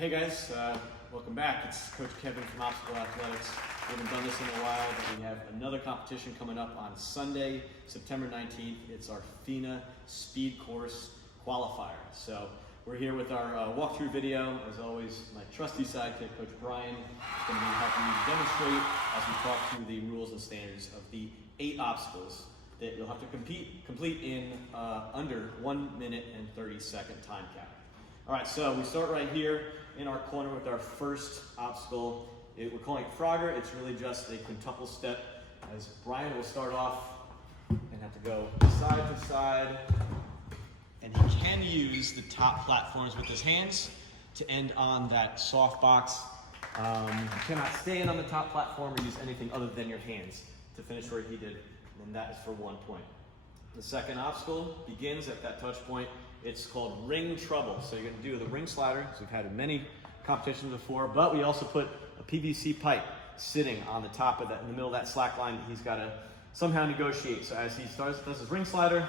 Hey guys, welcome back. It's Coach Kevin from Obstacle Athletics. We haven't done this in a while, but we have another competition coming up on Sunday, September 19th. It's our FINA Speed Course qualifier. So we're here with our walkthrough video. As always, my trusty sidekick, Coach Brian, is going to be helping you demonstrate as we talk through the rules and standards of the 8 obstacles that you'll have to complete in under 1 minute and 30-second time cap. All right, so we start right here in our corner with our first obstacle. We're calling it Frogger. It's really just a quintuple step, as Brian will start off and have to go side to side. And he can use the top platforms with his hands to end on that soft box. You cannot stand on the top platform or use anything other than your hands to finish where he did, and that is for 1 point. The second obstacle begins at that touch point. It's called ring trouble. So you're going to do the ring slider, as we've had in many competitions before, but we also put a PVC pipe sitting on the top of that, in the middle of that slack line that he's got to somehow negotiate. So as he does his ring slider,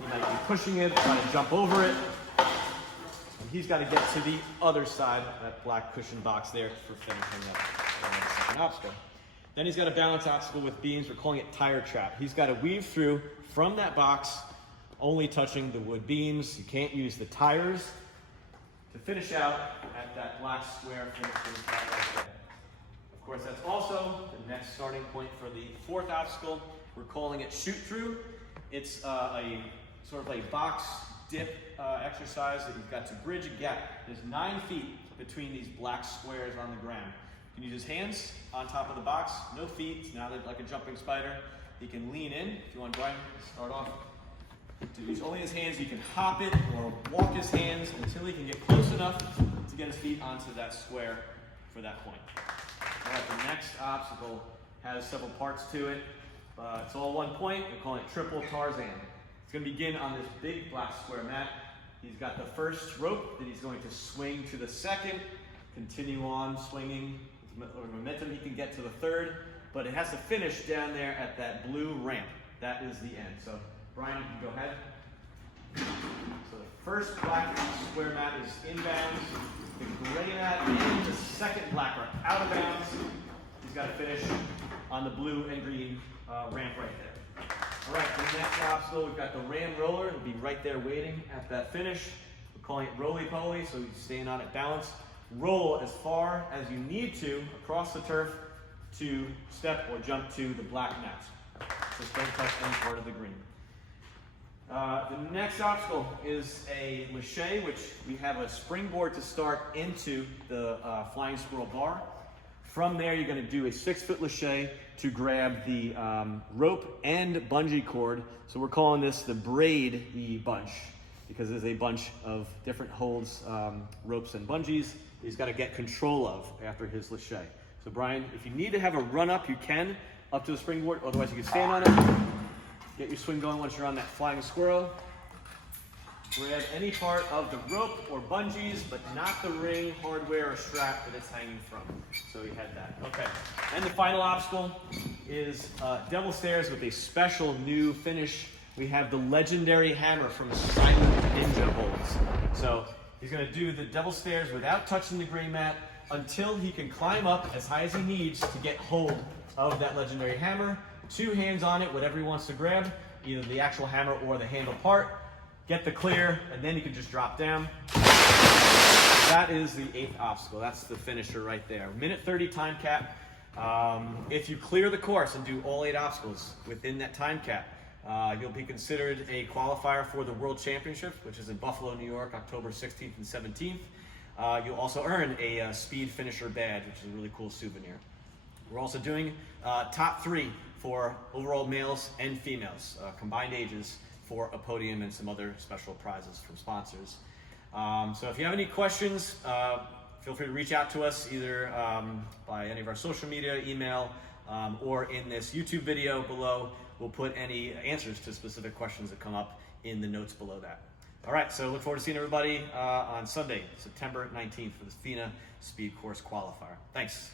he might be pushing it, trying to jump over it, and he's got to get to the other side, that black cushion box there, for finishing up the second obstacle. Then he's got a balance obstacle with beams. We're calling it tire trap. He's got to weave through from that box, only touching the wood beams. You can't use the tires to finish out at that black square finishing spot right there. Of course, that's also the next starting point for the fourth obstacle. We're calling it shoot through. It's a sort of a box dip exercise that you've got to bridge a gap. There's 9 feet between these black squares on the ground. You can use his hands on top of the box, no feet. It's now like a jumping spider. He can lean in. If you want Brian to start off, to use only his hands, he can hop it or walk his hands until he can get close enough to get his feet onto that square for that point. All right, the next obstacle has several parts to it. It's all 1 point. We're calling it triple Tarzan. It's going to begin on this big black square mat. He's got the first rope that he's going to swing to the second, continue on swinging with momentum. He can get to the third, but it has to finish down there at that blue ramp. That is the end. So Brian, you can go ahead. So the first black square mat is inbounds. The gray mat and the second black are out of bounds. He's got to finish on the blue and green ramp right there. All right, the next obstacle, we've got the ram roller. It'll be right there waiting at that finish. We're calling it roly-poly, so you're staying on it balanced. Roll as far as you need to across the turf to step or jump to the black mat. Just don't touch any part of the green. The next obstacle is a lache, which we have a springboard to start into the flying squirrel bar. From there, you're going to do a 6-foot lache to grab the rope and bungee cord. So we're calling this the braid bunch, because there's a bunch of different holds, ropes and bungees that he's got to get control of after his lache. So Brian, if you need to have a run up, you can, up to the springboard. Otherwise, you can stand on it. Get your swing going once you're on that flying squirrel. Grab any part of the rope or bungees, but not the ring, hardware, or strap that it's hanging from. So you had that. Okay. And the final obstacle is double stairs with a special new finish. We have the legendary hammer from Silent Ninja holds. So he's going to do the double stairs without touching the gray mat until he can climb up as high as he needs to get hold of that legendary hammer. 2 hands on it, whatever he wants to grab, either the actual hammer or the handle part. Get the clear, and then you can just drop down. That is the 8th obstacle. That's the finisher right there. 1:30 time cap. If you clear the course and do all 8 obstacles within that time cap, you'll be considered a qualifier for the World Championship, which is in Buffalo, New York, October 16th and 17th. You'll also earn a speed finisher badge, which is a really cool souvenir. We're also doing top 3 for overall males and females, combined ages, for a podium and some other special prizes from sponsors. So if you have any questions, feel free to reach out to us either by any of our social media, email, or in this YouTube video below. We'll put any answers to specific questions that come up in the notes below that. All right, so look forward to seeing everybody on Sunday, September 19th for the FINA Speed Course qualifier. Thanks.